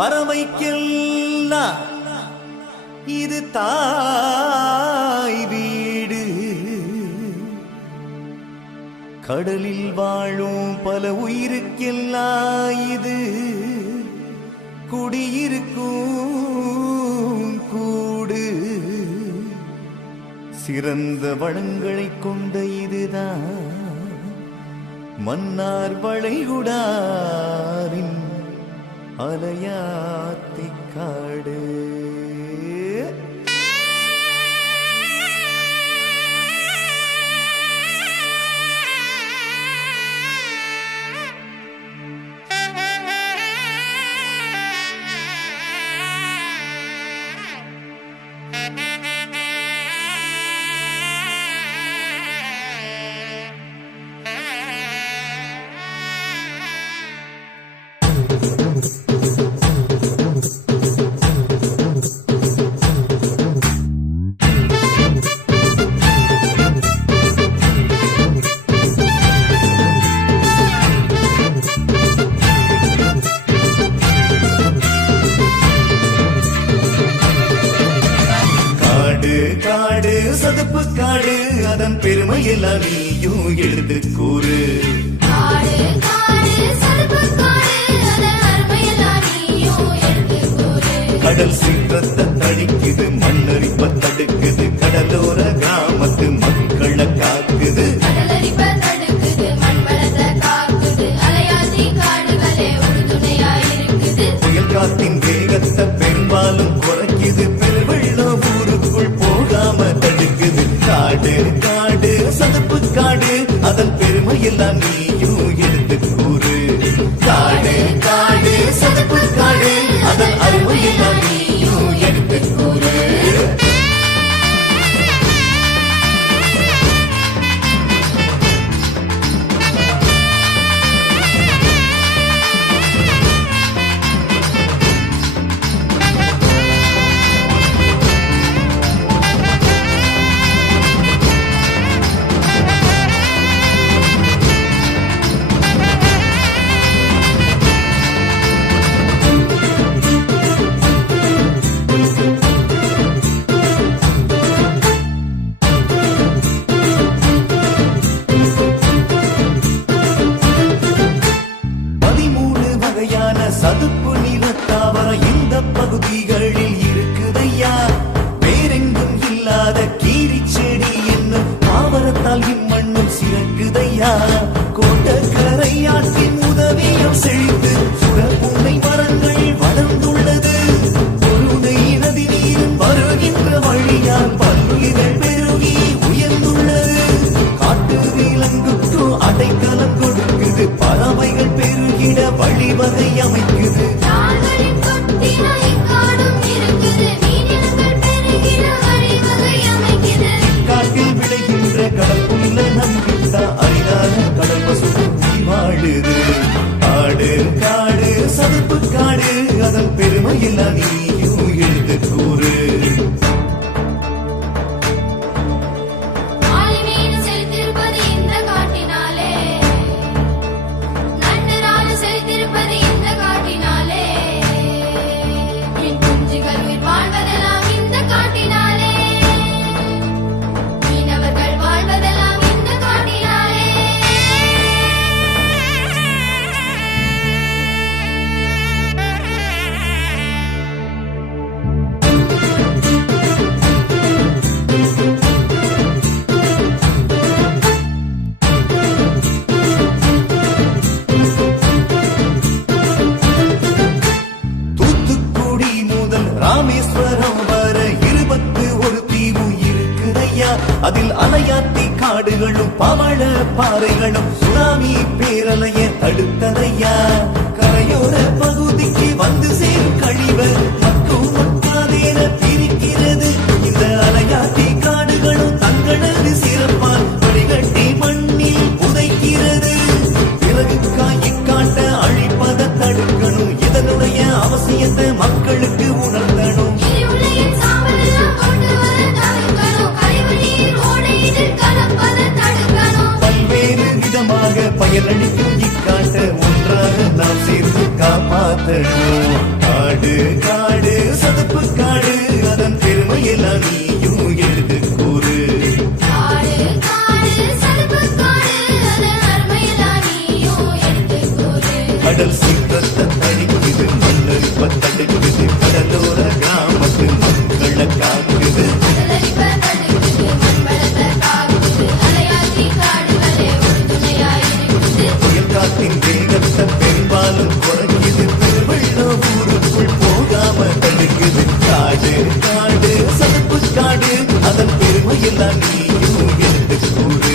பறவைக்கெல்லாம் இது தாய் வீடு. கடலில் வாழும் பல உயிருக்கெல்லாம் இது குடியிருக்கும் கூடு. சிறந்த வளங்களை கொண்ட இதுதான் மன்னார் வளைகுடாவின் அலையாத்திக் காடு. காடு சதுப்பு காடு அதன் பெருமையெல்லாம் நீயும் எழுது கூறு. கடல் சீற்றத்தை தடிக்குது, மண்ணரிப்ப தடுக்குது, கடலோர கிராமத்து மக்களை காக்குது. புயல் காத்தின் வேகத்தை பெரும்பாலும் குறைக்குது, பெருவெள்ளம் ஊருக்குள் போகாம தடுக்குது. காடு காடு சதுப்பு காடு அதன் பெருமையெல்லாம் நீயும் எடுத்து கூறு. காடு காடு சதுப்பு காடு அதன் அருமையெல்லாம் நீயும் எடுத்து கூறு. சதுப்பு நிலத்தாவர இந்த பகுதிகளில் இருக்குதையா. வேறெங்கும் இல்லாத கீரி செடி என்னும் தாவரத்தால் இம்மண்ணும் சிறக்குதையா. கோட்டக்கரையாற்றின் உதவியும் செழித்து சுரப்புன்னை மரங்கள் வளர்ந்துள்ளது. பொருளை நதி நீரும் வருகின்ற வழியால் பல்லுயிர்கள் பெருகி உயர்ந்துள்ளது. காட்டு விலங்குக்கு அடைக்கலம் கொடுக்குது, பறவைகள் பெருகிட வழிவகை அமைக்குது. காட்டில் விளைகின்ற கடற்குள்ள நம்பிக்கை அரிதான கடல் பசுமை வாழுது. காடு காடு சதுப்பு காடு அதன் பெருமையெல்லாம் நீயும் எழுது கூறு. ராமேஸ்வரம் வர 21 தீவு இருக்குதையா. அதில் அலையாத்தி காடுகளும் பவள பாறைகளும் சுனாமி பேரலைய தடுத்ததையா. கரையோர பகுதிக்கு வந்து சேரும் கழிவர் மற்றும் மக்காதேன பிரிக்கிறது. இந்த அலையாத்தி காடுகளும் தங்களது சிறப்பால் வழிகட்டி மண்ணில் புதைக்கிறது. பிறகு காய் காட்ட அழிப்பதை தடுக்கணும். இதனுடைய அவசியத்தை மக்களுக்கு உணர்த்தணும். பல்வேறு விதமாக பயனளிக்கும் இக்காட்ட ஒன்றாக நாம் சேர்ந்து காப்பாற்றணும். பெருமையெல்லாம் நீயும் எடுத்து கூறு